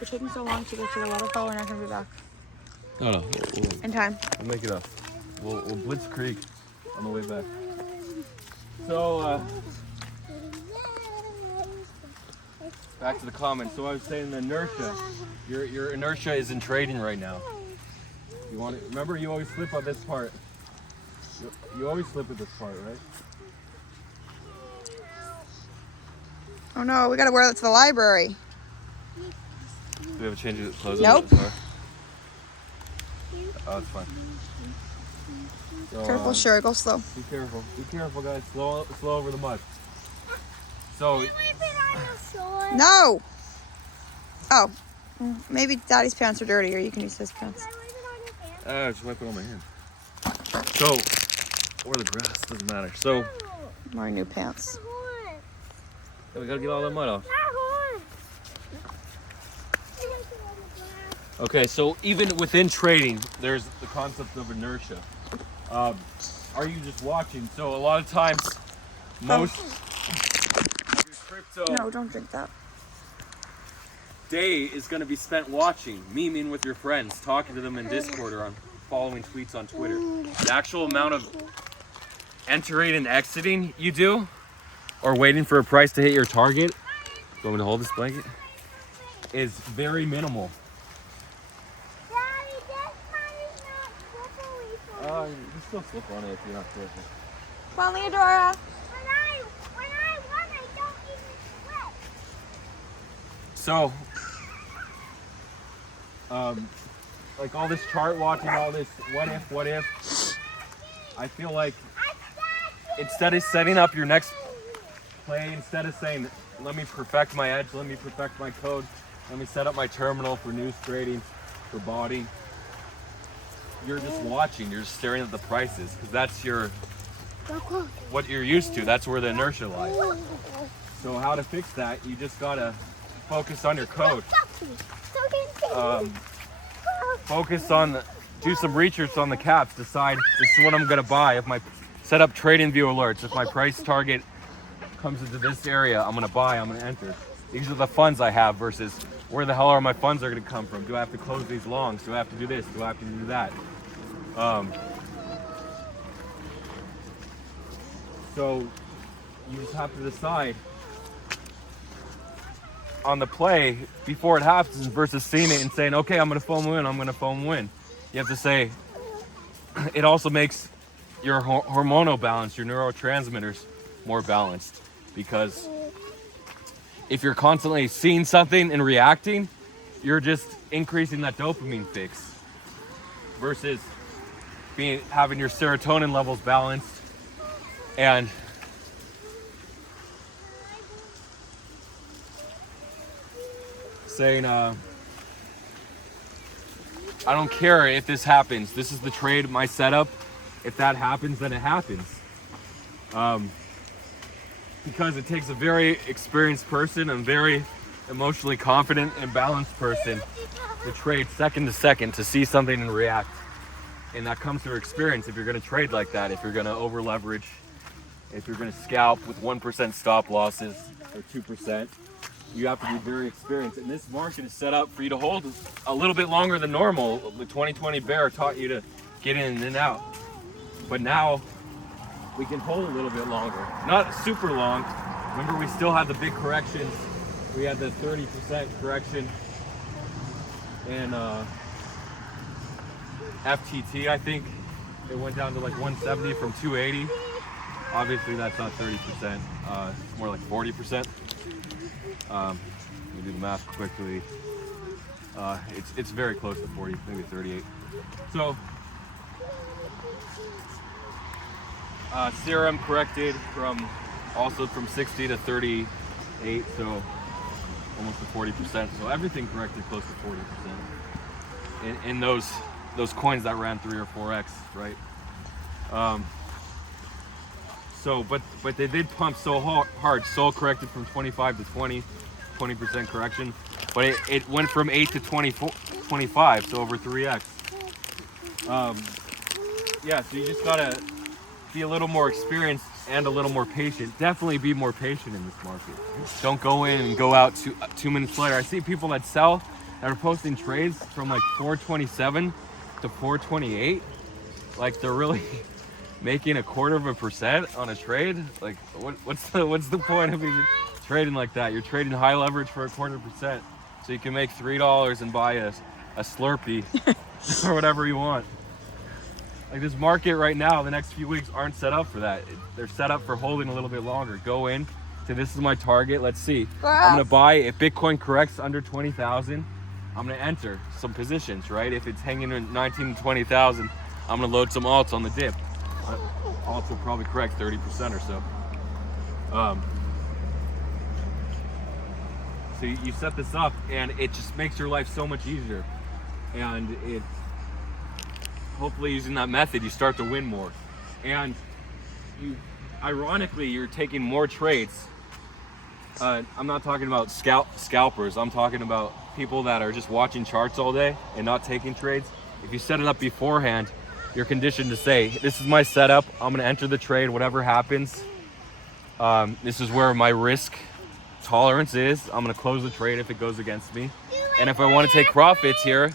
We're taking so long to get to the waterfall. We're not gonna be back No. in time. We'll make it up. We'll Blitz Creek on the way back. So, back to the comments. So I was saying the inertia. Your inertia is in trading right now. You want to remember, you always slip on this part. You always slip at this part, right? Oh no, we gotta wear that to the library. Do we have a change of clothes? Nope. Oh, it's fine. So, Careful, sure, go slow. Be careful. Be careful, guys. Slow over the mud. So. No! Oh. Maybe Daddy's pants are dirty, or you can use his pants. Just wipe it on my hand. So, or the grass, doesn't matter. So. More new pants. We gotta get all that mud off. Okay, so even within trading, there's the concept of inertia. Are you just watching? So a lot of times, most of your crypto No, don't drink that. day is going to be spent watching, memeing with your friends, talking to them in Discord or on following tweets on Twitter. The actual amount of entering and exiting you do, or waiting for a price to hit your target, going to hold this blanket, is very minimal. You can still slip on it if you're not careful. Come on, Leodora. When I run, I don't even slip. So, like all this chart watching, all this what if, I feel like instead of setting up your next play, instead of saying, let me perfect my edge, let me perfect my code, let me set up my terminal for news trading, for body, you're just watching, you're just staring at the prices, because that's what you're used to. That's where the inertia lies. So how to fix that? You just gotta focus on your code. Focus on do some research on the caps. Decide this is what I'm gonna buy. If my set up trading view alerts. If my price target comes into this area, I'm gonna buy. I'm gonna enter. These are the funds I have versus where the hell are my funds are gonna come from? Do I have to close these longs? Do I have to do this? Do I have to do that? So you just have to decide on the play before it happens versus seeing it and saying, okay, I'm gonna foam win, I'm gonna foam win. You have to say, it also makes your hormonal balance, your neurotransmitters more balanced, because if you're constantly seeing something and reacting, you're just increasing that dopamine fix versus having your serotonin levels balanced and saying, I don't care if this happens. This is the trade, my setup. If that happens, then it happens. Because it takes a very experienced person and very emotionally confident and balanced person to trade second to second, to see something and react. And that comes through experience. If you're going to trade like that, if you're going to over leverage, if you're going to scalp with 1% stop losses or 2%, you have to be very experienced. And this market is set up for you to hold a little bit longer than normal. The 2020 bear taught you to get in and out. But now we can hold a little bit longer. Not super long. Remember, we still had the big corrections. We had the 30% correction in FTT, I think. It went down to like 170 from 280. Obviously, that's not 30%. It's more like 40%. Let me do the math quickly. It's very close to 40, maybe 38. So, Serum corrected from 60 to 38, so almost to 40%. So everything corrected close to 40% in those coins that ran 3 or 4x, right? So, but they did pump so hard. Sol corrected from 25 to 20% correction, but it went from 8 to 25, so over 3x. Yeah, so you just gotta be a little more experienced and a little more patient. Definitely be more patient in this market. Don't go in and go out 2 minutes later. I see people that sell that are posting trades from like 427 to 428. Like they're really making 1/4% on a trade. Like what's the point of even trading like that? You're trading high leverage for 1/4%, so you can make $3 and buy a Slurpee or whatever you want. Like this market right now, the next few weeks aren't set up for that. They're set up for holding a little bit longer. Go in, say this is my target. Let's see. I'm gonna buy if Bitcoin corrects under 20,000. I'm gonna enter some positions, right? If it's hanging in 19 to 20,000, I'm gonna load some alts on the dip. Alts will probably correct 30% or so. So you set this up, and it just makes your life so much easier. And it. Hopefully using that method, you start to win more. And ironically, you're taking more trades. I'm not talking about scalpers. I'm talking about people that are just watching charts all day and not taking trades. If you set it up beforehand, you're conditioned to say, this is my setup. I'm gonna enter the trade, whatever happens. This is where my risk tolerance is. I'm gonna close the trade if it goes against me. And if I wanna take profits here,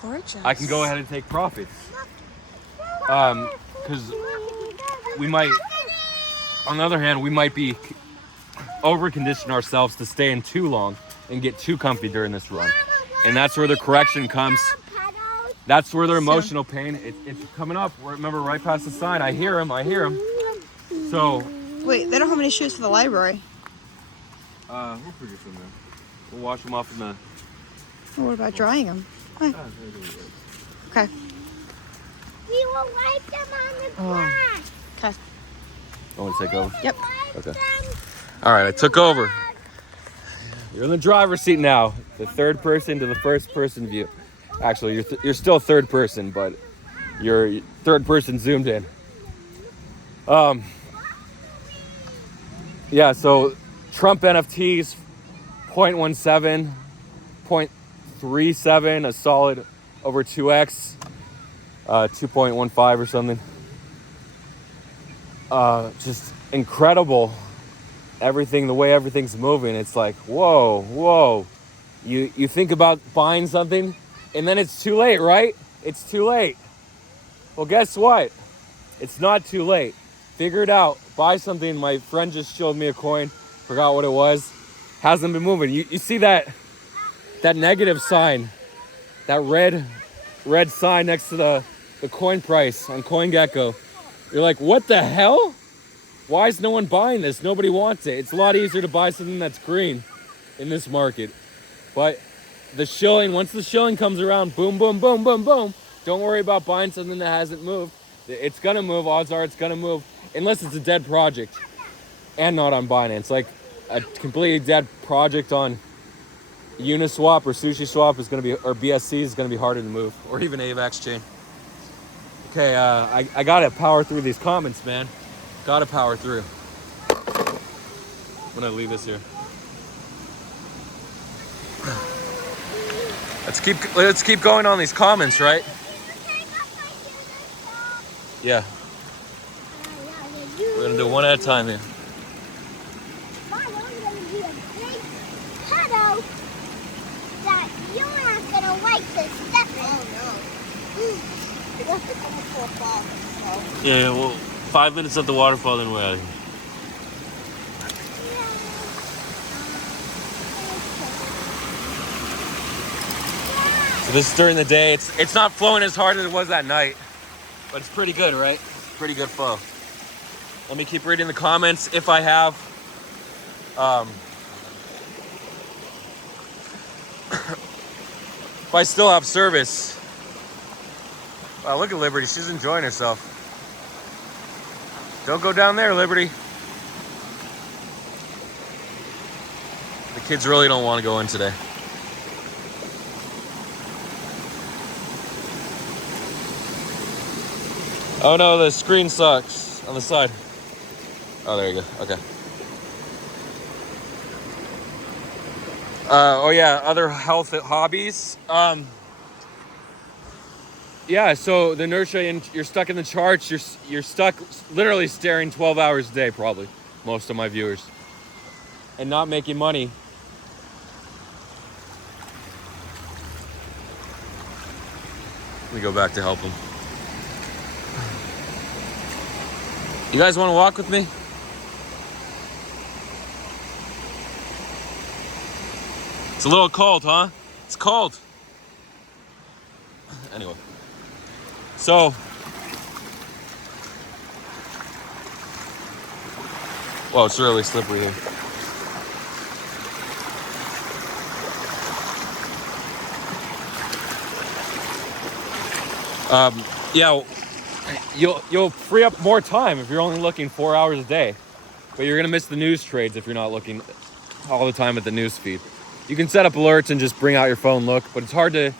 Gorgeous. I can go ahead and take profits. Because we might, on the other hand, we might be over-conditioning ourselves to stay in too long and get too comfy during this run. And that's where the correction comes. That's where their emotional pain, it's coming up. Remember, right past the sign, I hear him. So. Wait, they don't have any shoes for the library. We'll figure something out. We'll wash them off in the. Well, what about drying them? Hi. Okay. We will wipe them on the grass. Okay. I want to take over? Yep. Okay. All right, I took over. You're in the driver's seat now. The third person to the first person view. Actually, you're still third person, but you're third person zoomed in. Yeah, so Trump NFTs, 0.17, 0.37, a solid over 2x, 2.15 or something. Just incredible. Everything, the way everything's moving, it's like, whoa. You think about buying something, and then it's too late, right? It's too late. Well, guess what? It's not too late. Figure it out. Buy something. My friend just showed me a coin. Forgot what it was. Hasn't been moving. You see that negative sign, that red sign next to the coin price on CoinGecko. You're like, what the hell? Why is no one buying this? Nobody wants it. It's a lot easier to buy something that's green in this market. But the shilling, once the shilling comes around, boom, boom, boom, boom, boom. Don't worry about buying something that hasn't moved. It's gonna move. Odds are it's gonna move, unless it's a dead project and not on Binance. Like a completely dead project on Uniswap or SushiSwap is gonna be, or BSC is gonna be harder to move, or even AVAX chain. Okay, I gotta power through these comments, man. Gotta power through. I'm gonna leave this here. Let's keep going on these comments, right? Yeah. We're gonna do one at a time here. That you're not gonna like to step in. Oh no. It won't become a full fall. So. Yeah, well, 5 minutes at the waterfall, then we're out of here. So this is during the day. It's not flowing as hard as it was that night, but it's pretty good, right? Pretty good flow. Let me keep reading the comments if I have. If I still have service. Wow, look at Liberty. She's enjoying herself. Don't go down there, Liberty. The kids really don't want to go in today. Oh no, the screen sucks on the side. Oh, there you go. Okay. Oh yeah, other health hobbies. Yeah, so the inertia, and you're stuck in the charts. You're stuck literally staring 12 hours a day, probably, most of my viewers, and not making money. Let me go back to help him. You guys want to walk with me? It's a little cold, huh? It's cold. Anyway. So, whoa, it's really slippery here. Yeah, you'll free up more time if you're only looking 4 hours a day, but you're gonna miss the news trades if you're not looking all the time at the news feed. You can set up alerts and just bring out your phone, look, but it's hard to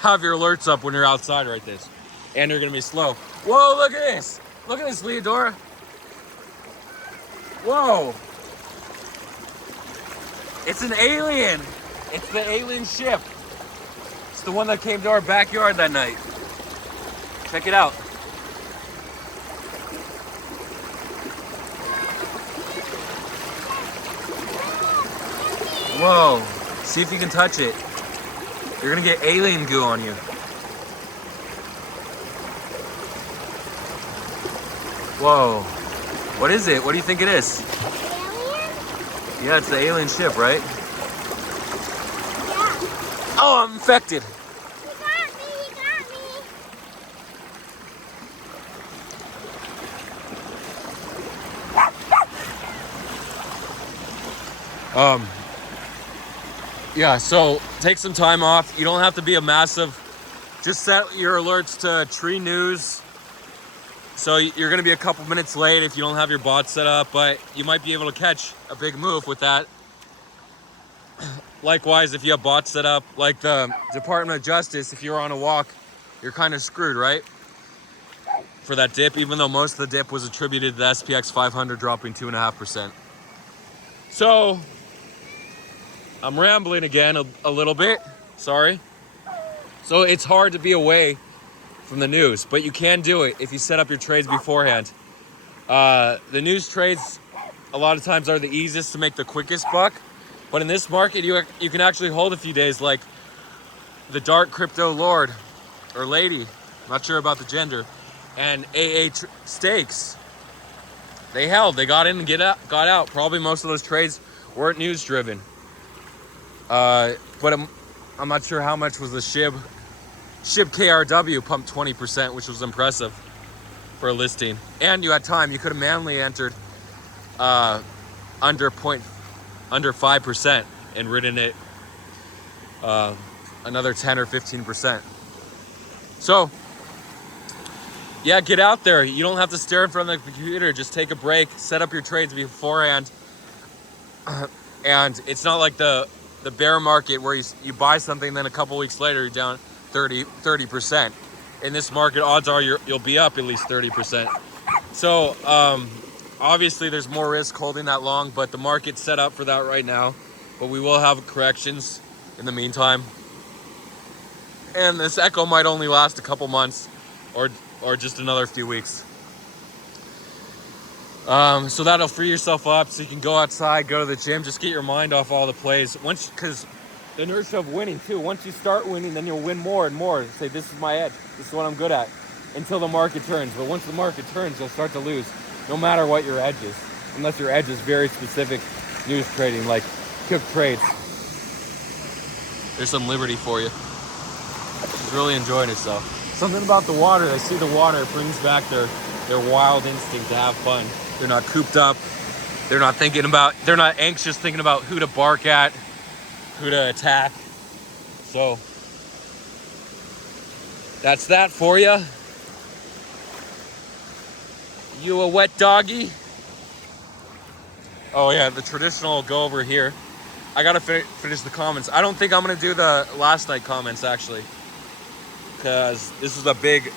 have your alerts up when you're outside like this, and you're gonna be slow. Whoa, look at this! Look at this, Leodora. Whoa! It's an alien! It's the alien ship. It's the one that came to our backyard that night. Check it out. Whoa. See if you can touch it. You're gonna get alien goo on you. Whoa. What is it? What do you think it is? Alien? Yeah, it's the alien ship, right? Yeah. Oh, I'm infected. You got me, you got me. Yeah, so take some time off. You don't have to be a massive, just set your alerts to tree news. So you're gonna be a couple minutes late if you don't have your bot set up, but you might be able to catch a big move with that. Likewise, if you have bots set up, like the Department of Justice, if you're on a walk, you're kind of screwed, right? For that dip, even though most of the dip was attributed to the SPX 500 dropping 2.5%. So, I'm rambling again a little bit, sorry. So it's hard to be away from the news, but you can do it if you set up your trades beforehand. The news trades a lot of times are the easiest to make the quickest buck, but in this market you can actually hold a few days, like the Dark Crypto Lord or Lady, not sure about the gender, and AA Stakes. They got in and got out. Probably most of those trades weren't news driven. But I'm not sure how much was the SHIB. SHIB KRW pumped 20%, which was impressive for a listing. And you had time. You could have manually entered under 5% and ridden it another 10 or 15%. So, yeah, get out there. You don't have to stare in front of the computer. Just take a break, set up your trades beforehand. And it's not like the bear market where you buy something, then a couple weeks later you're down 30%. In this market, odds are you'll be up at least 30%. So obviously there's more risk holding that long, but the market's set up for that right now. But we will have corrections in the meantime. And this echo might only last a couple months or just another few weeks. So that'll free yourself up so you can go outside, go to the gym, just get your mind off all the plays. Because the inertia of winning too, once you start winning, then you'll win more and more. Say, this is my edge, this is what I'm good at, until the market turns. But once the market turns, you'll start to lose, no matter what your edge is, unless your edge is very specific news trading, like Cook Trades. There's some liberty for you. She's really enjoying herself. Something about the water, they see the water, it brings back their wild instinct to have fun. They're not cooped up. They're not anxious thinking about who to bark at, who to attack. So that's that for you. You a wet doggy? Oh yeah, the traditional go over here. I gotta finish the comments. I don't think I'm gonna do the last night comments actually, because this was a big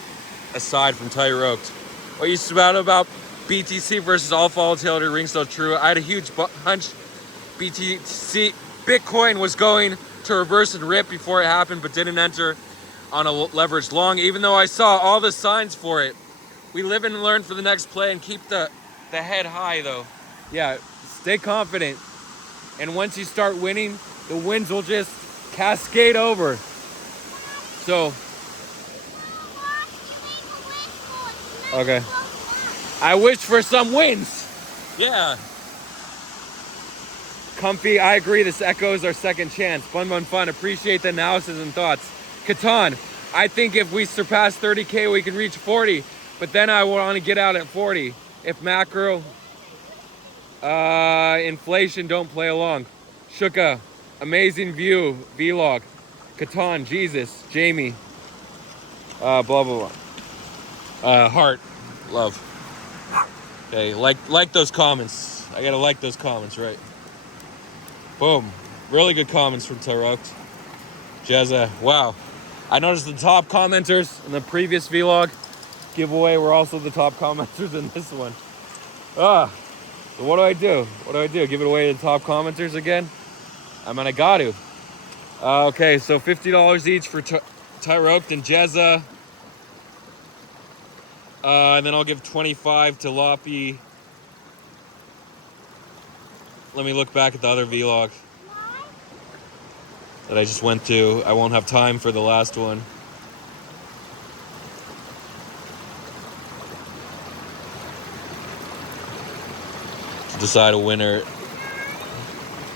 aside from Tiger Oaks. What you said about BTC versus all volatility rings so true. I had a huge hunch Bitcoin was going to reverse and rip before it happened, but didn't enter on a leveraged long, even though I saw all the signs for it. We live and learn for the next play and keep the head high though. Yeah, stay confident. And once you start winning, the wins will just cascade over. So Okay. I wish for some wins. Yeah. Comfy, I agree. This echoes our second chance. Fun. Appreciate the analysis and thoughts. Catan, I think if we surpass 30K, we can reach 40. But then I want to get out at 40. If macro, inflation don't play along. Shuka, amazing view, vlog. Catan, Jesus, Jamie, blah, blah, blah. Heart, love. Okay, like those comments. I gotta like those comments, right? Boom. Really good comments from Tarok. Jezza, wow. I noticed the top commenters in the previous vlog giveaway were also the top commenters in this one. So what do I do? Give it away to the top commenters again? I mean, I got to. Okay, so $50 each for Tarok and Jezza. And then I'll give 25 to Loppy. Let me look back at the other vlog that I just went to. I won't have time for the last one. To decide a winner.